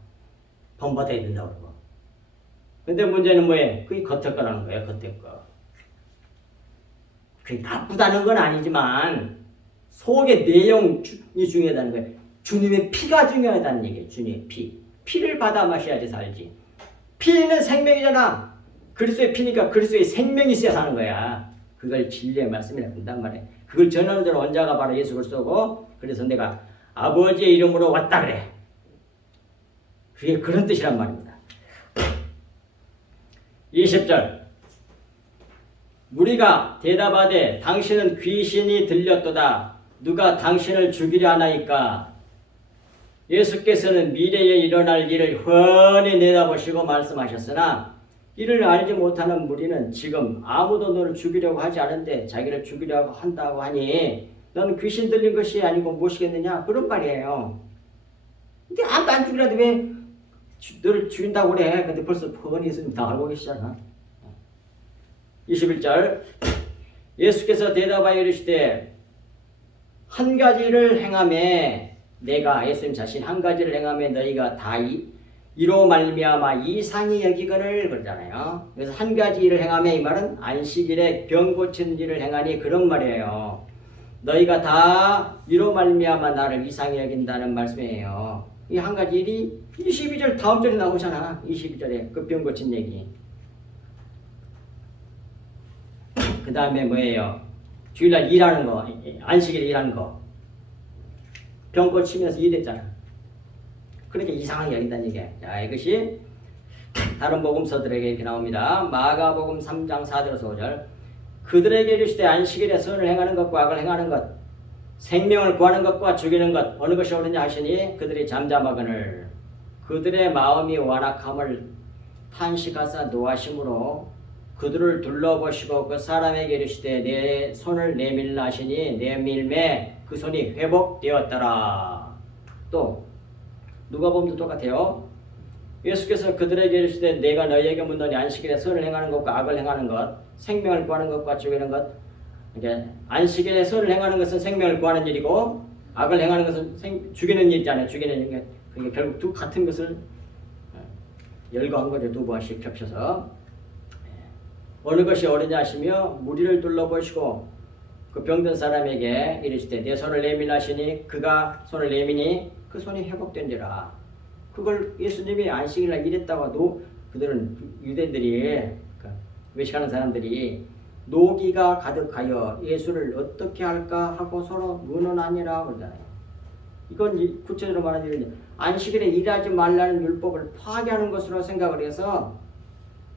본받아야 된다고 그러고. 근데 문제는 뭐예요? 그게 겉에 거라는 거예요. 겉에 거. 그게 나쁘다는 건 아니지만 속의 내용이 중요하다는 거예요. 주님의 피가 중요하다는 얘기예요. 주님의 피. 피를 받아 마셔야지 살지. 피는 생명이잖아. 그리스도의 피니까 그리스도의 생명이 있어야 사는 거야. 그걸 진리의 말씀이라 본단 말이에요. 그걸 전하는 대로 원자가 바로 예수 그리스도고 그래서 내가 아버지의 이름으로 왔다 그래. 그게 그런 뜻이란 말입니다. 20절 무리가 대답하되 당신은 귀신이 들렸도다. 누가 당신을 죽이려 하나이까. 예수께서는 미래에 일어날 일을 훤히 내다보시고 말씀하셨으나 이를 알지 못하는 무리는 지금 아무도 너를 죽이려고 하지 않은데 자기를 죽이려고 한다고 하니 너는 귀신 들린 것이 아니고 무엇이겠느냐 그런 말이에요. 근데 아무도 안 죽이라도 왜 너를 죽인다고 그래. 근데 벌써 뻔히 예수님 다 알고 계시잖아. 21절 예수께서 대답하여 이르시되 한 가지를 행하매 내가 예수님 자신 한 가지를 행하매 너희가 다 이로 말미암아 이상히 여기거늘 그러잖아요. 그래서 한 가지 일을 행하며 이 말은 안식일에 병 고치는 일을 행하니 그런 말이에요. 너희가 다 이로 말미암아 나를 이상히 여긴다는 말씀이에요. 이 한 가지 일이 22절 다음 절에 나오잖아. 22절에 그 병 고친 얘기. 그 다음에 뭐예요? 주일날 일하는 거, 안식일에 일하는 거. 병 고치면서 일했잖아. 그렇게 이상하게 여긴다는 얘기야. 자, 이것이 다른 복음서들에게 이렇게 나옵니다. 마가복음 3장 4절에서 5절. 그들에게 이르시되 안식일에 선을 행하는 것과 악을 행하는 것, 생명을 구하는 것과 죽이는 것 어느 것이 옳으냐 하시니 그들이 잠잠하거늘 그들의 마음이 완악함을 탄식하사 노하심으로 그들을 둘러보시고 그 사람에게 이르시되 내 손을 내밀라 하시니 내밀매 그 손이 회복되었더라. 또 누가복음도 똑같아요. 예수께서 그들에게 이르시되 내가 너희에게 묻노니 안식일에 선을 행하는 것과 악을 행하는 것, 생명을 구하는 것과 죽이는 것. 이제 안식일에 선을 행하는 것은 생명을 구하는 일이고 악을 행하는 것은 죽이는 일이잖아요. 죽이는 일. 그게 결국 두 같은 것을 열거한 거죠. 두 번씩 겹쳐서. 어느 것이 옳으냐 하시며 무리를 둘러보시고 그 병든 사람에게 이르시되 내 손을 내밀라 하시니 그가 손을 내미니 그 손이 회복된지라. 그걸 예수님이 안식일날 이랬다가도 그들은 유대인들이 외식하는 사람들이 노기가 가득하여 예수를 어떻게 할까 하고 서로 의논하니라 그러잖아요. 이건 구체적으로 말하자면 안식일에 일하지 말라는 율법을 파괴하는 것으로 생각을 해서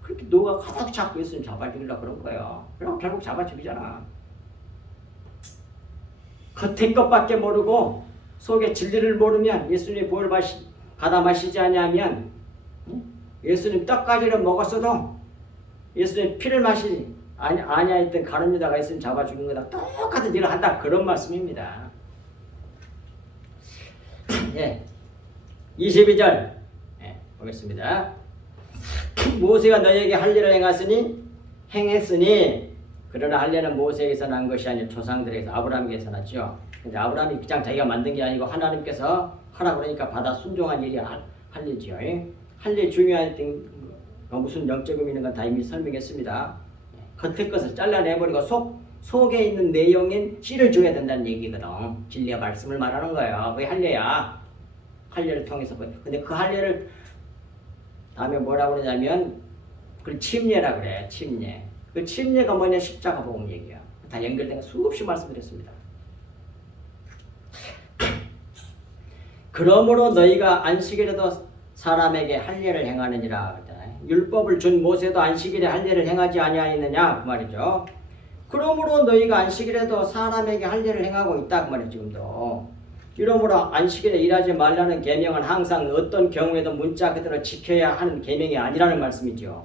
그렇게 노가 가득 잡고 예수님 잡아주려고 그런 거예요. 그럼 결국 잡아주잖아. 겉의 것밖에 모르고 속의 진리를 모르면 예수님이 보혈 받아 마시지 아니하면 예수님 떡가지를 먹었어도 예수님 피를 마시지 아니하였던 가룟 유다가 예수님 잡아 죽인 거다. 똑같은 일을 한다. 그런 말씀입니다. 예, 22절 보겠습니다. 모세가 너희에게 할 일을 행했으니 그러나 할 일은 모세에게서 난 것이 아니라 조상들에게서 아브라함에게서 났죠. 근데 아브라함이 그냥 자기가 만든 게 아니고 하나님께서 하라 그러니까 받아 순종한 일이 할 일이죠. 할 일 중요한 무슨 영적 의미 있는 건 다 이미 설명했습니다. 겉의 것을 잘라내버리고 속에 있는 내용인 씨를 줘야 된다는 얘기거든. 진리의 말씀을 말하는 거예요. 그게 할례야. 할례를 통해서. 근데 그 할례를 다음에 뭐라고 그러냐면 그걸 침례라 그래. 침례. 그 침례가 뭐냐? 십자가 복음 얘기야. 다 연결된 거 수없이 말씀드렸습니다. 그러므로 너희가 안식일에도 사람에게 할례를 행하느니라. 율법을 준 모세도 안식일에 할례를 행하지 아니하였느냐 그 말이죠. 그러므로 너희가 안식일에도 사람에게 할례를 행하고 있다 그 말이에요. 지금도. 이러므로 안식일에 일하지 말라는 계명은 항상 어떤 경우에도 문자 그대로 지켜야 하는 계명이 아니라는 말씀이죠.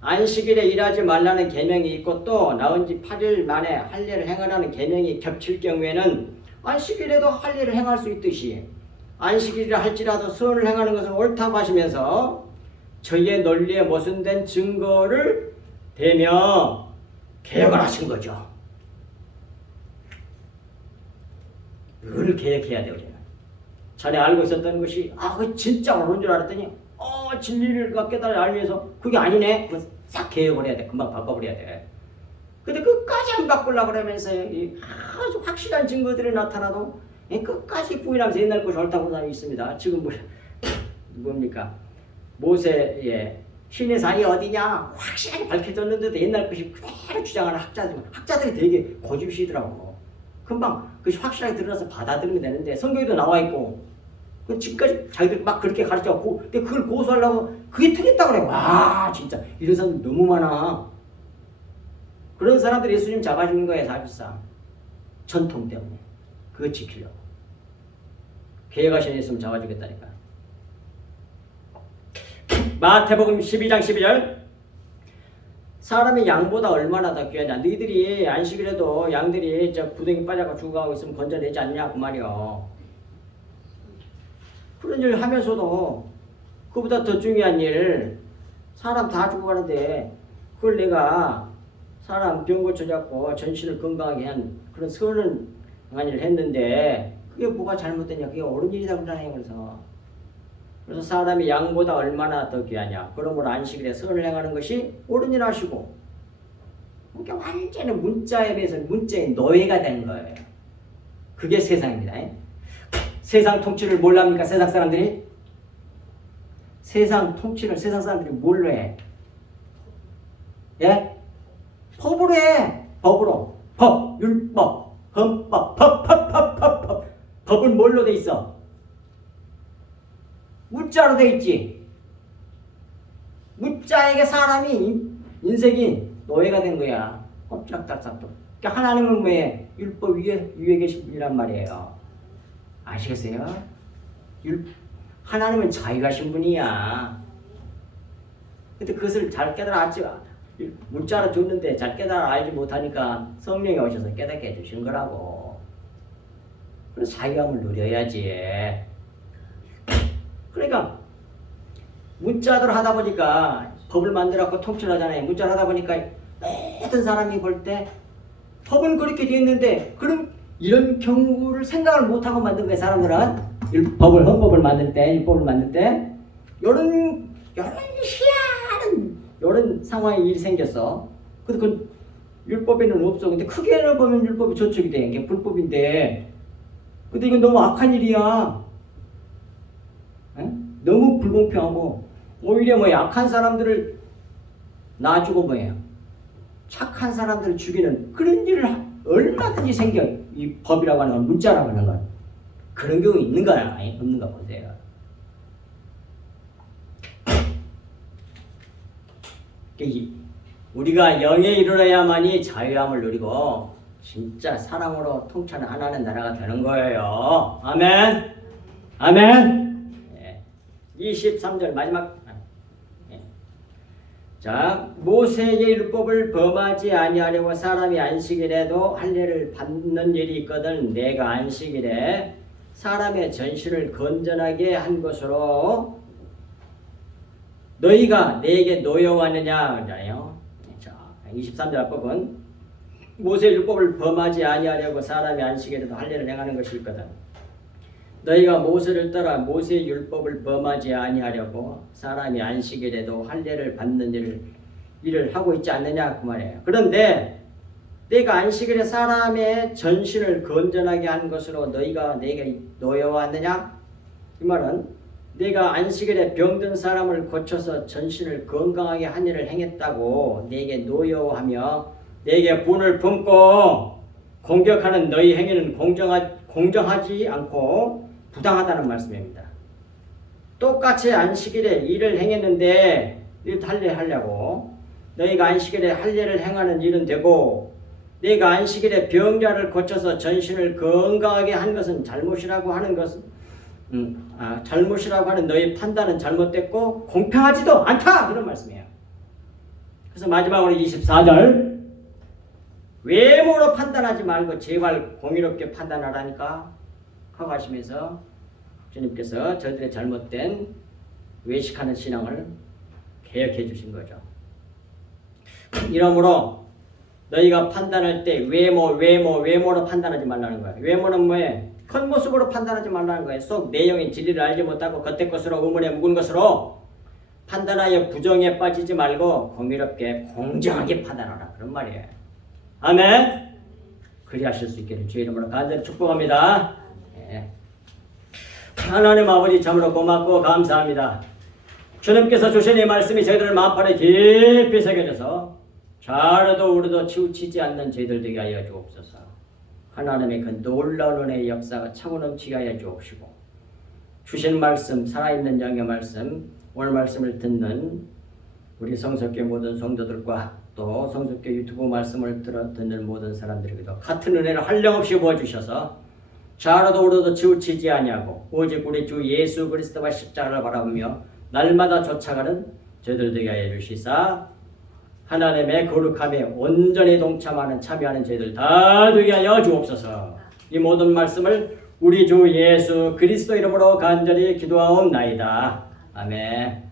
안식일에 일하지 말라는 계명이 있고 또 나온 지 8일 만에 할례를 행하라는 계명이 겹칠 경우에는 안식일에도 할례를 행할 수 있듯이 안식일이라 할지라도 선을 행하는 것은 옳다고 하시면서 저희의 논리에 모순된 증거를 대며 개혁을 하신 거죠. 늘 개혁해야 돼요. 우리는. 전에 알고 있었던 것이 그 진짜 옳은 줄 알았더니 진리를 깨달아 알면서 그게 아니네. 그럼 싹 개혁을 해야 돼. 금방 바꿔버려야 돼. 근데 끝까지 안 바꾸려고 그러면서 아주 확실한 증거들이 나타나도 끝까지 부인하면서 옛날 것이 옳다고 하는 사람이 있습니다. 지금 뭡니까? 모세의 신의 산이 어디냐 확실하게 밝혀졌는데도 옛날 것이 그대로 주장하는 학자들이 되게 고집시더라고. 금방 그것이 확실하게 드러나서 받아들이면 되는데 성경에도 나와 있고 지금까지 자기들 막 그렇게 가르쳐갖고 근데 그걸 고소하려고 그게 틀렸다고 그래. 와 진짜 이런 사람들 너무 많아. 그런 사람들이 예수님 잡아주는 거예요. 사실상 전통 때문에 그거 지키려고 개혁하신 예수님 잡아주겠다니까. 마태복음 12장 12절 사람이 양보다 얼마나 더 귀하냐. 너희들이 안식일에도 양들이 구덩이 빠져가 죽어가고 있으면 건져내지 않냐 그 말이요. 그런 일 하면서도 그보다 더 중요한 일 사람 다 죽어가는데 그걸 내가 사람 병 고쳐잡고 전신을 건강하게 한 그런 선한 일을 했는데 그게 뭐가 잘못됐냐. 그게 옳은 일이라고 그러잖아요. 그래서 사람이 양보다 얼마나 더 귀하냐. 그러므로 안식일에 선을 행하는 것이 옳은 일 하시고 그러니까 완전히 문자에 비해서 문자의 노예가 된 거예요. 그게 세상입니다. 세상 통치를 뭘로 합니까? 세상 사람들이? 세상 통치를 세상 사람들이 뭘로 해? 예? 법으로 해. 법으로. 법, 율법, 헌법, 법. 법은 뭘로 돼 있어? 문자로 돼 있지. 문자에게 사람이 인생이 노예가 된 거야. 꼼짝달싹도. 그러니까 하나님은 왜 율법 위에 계신 분이란 말이에요. 아시겠어요? 하나님은 자유하신 분이야. 근데 그것을 잘 깨달아 알지 문자로 줬는데 잘 깨달아 알지 못하니까 성령이 오셔서 깨닫게 해주신 거라고. 그래서 자유함을 누려야지. 그러니까 문자들 하다 보니까 법을 만들었고 통치를 하잖아요. 문자를 하다 보니까 모든 사람이 볼 때 법은 그렇게 되어 있는데 그럼 이런 경우를 생각을 못하고 만든 거예요. 사람들은 헌법을 만들 때 율법을 만들 때 이런 희한한 이런 상황이 일이 생겼어. 근데 그 율법에는 없어. 근데 크게는 보면 율법이 저촉이 돼. 이게 불법인데 근데 이건 너무 악한 일이야. 너무 불공평하고 오히려 약한 사람들을 놔주고 착한 사람들을 죽이는 그런 일을 얼마든지 생겨. 이 법이라고 하는 건 문자라고 하는 건 그런 경우 있는가 없는가 보세요. 우리가 영에 이르러야만이 자유함을 누리고 진짜 사랑으로 통치하는 하나님 나라가 되는 거예요. 아멘. 아멘. 23절 마지막. 자, 모세의 율법을 범하지 아니하려고 사람이 안식일에도 할례를 받는 일이 있거든 내가 안식일에 사람의 전신을 건전하게 한 것으로 너희가 내게 노여왔느냐 그러잖아요. 자, 23절 앞부분 모세의 율법을 범하지 아니하려고 사람이 안식일에도 할례를 행하는 것이 있거든 너희가 모세를 따라 모세의 율법을 범하지 아니하려고 사람이 안식일에도 할례를 받는 일을 하고 있지 않느냐 그 말이에요. 그런데 내가 안식일에 사람의 전신을 건전하게 한 것으로 너희가 내게 노여왔느냐? 이 말은 내가 안식일에 병든 사람을 고쳐서 전신을 건강하게 한 일을 행했다고 내게 노여워하며 내게 분을 품고 공격하는 너희 행위는 공정하지 않고 부당하다는 말씀입니다. 똑같이 안식일에 일을 행했는데 일 할례하려고 너희가 안식일에 할례를 행하는 일은 되고 내가 안식일에 병자를 고쳐서 전신을 건강하게 한 것은 잘못이라고 하는 잘못이라고 하는 너희 판단은 잘못됐고 공평하지도 않다 그런 말씀이에요. 그래서 마지막으로 24절 외모로 판단하지 말고 제발 공의롭게 판단하라니까 하고 하시면서 주님께서 저들의 잘못된 외식하는 신앙을 개혁해 주신 거죠. 이러므로 너희가 판단할 때 외모로 판단하지 말라는 거야. 외모는 뭐예요? 겉모습으로 판단하지 말라는 거예요. 속 내용인 진리를 알지 못하고 겉의 것으로 의문에 묵은 것으로 판단하여 부정에 빠지지 말고 공의롭게 공정하게 판단하라. 그런 말이에요. 아멘. 그리하실 수 있기를 주의 이름으로 간절히 축복합니다. 네. 하나님 아버지 참으로 고맙고 감사합니다. 주님께서 주신 이 말씀이 저희들을 마음판에 깊이 새겨져서 좌로도 우로도 치우치지 않는 저희들 되게 하여 주옵소서. 하나님의 그 놀라운 은혜의 역사가 차고 넘치게 하여 주옵시고 주신 말씀, 살아있는 영의 말씀, 오늘 말씀을 듣는 우리 성석교 모든 성도들과 또 성석교 유튜브 말씀을 듣는 모든 사람들에게도 같은 은혜를 한량없이 부어주셔서 좌로도 우로도 치우치지 아니하고 오직 우리 주 예수 그리스도와 십자가를 바라보며 날마다 쫓아가는 저희들 되게 하여 주시사 하나님의 거룩함에 온전히 동참하는 참여하는 저희들 다 되게 하여 주옵소서. 이 모든 말씀을 우리 주 예수 그리스도 이름으로 간절히 기도하옵나이다. 아멘.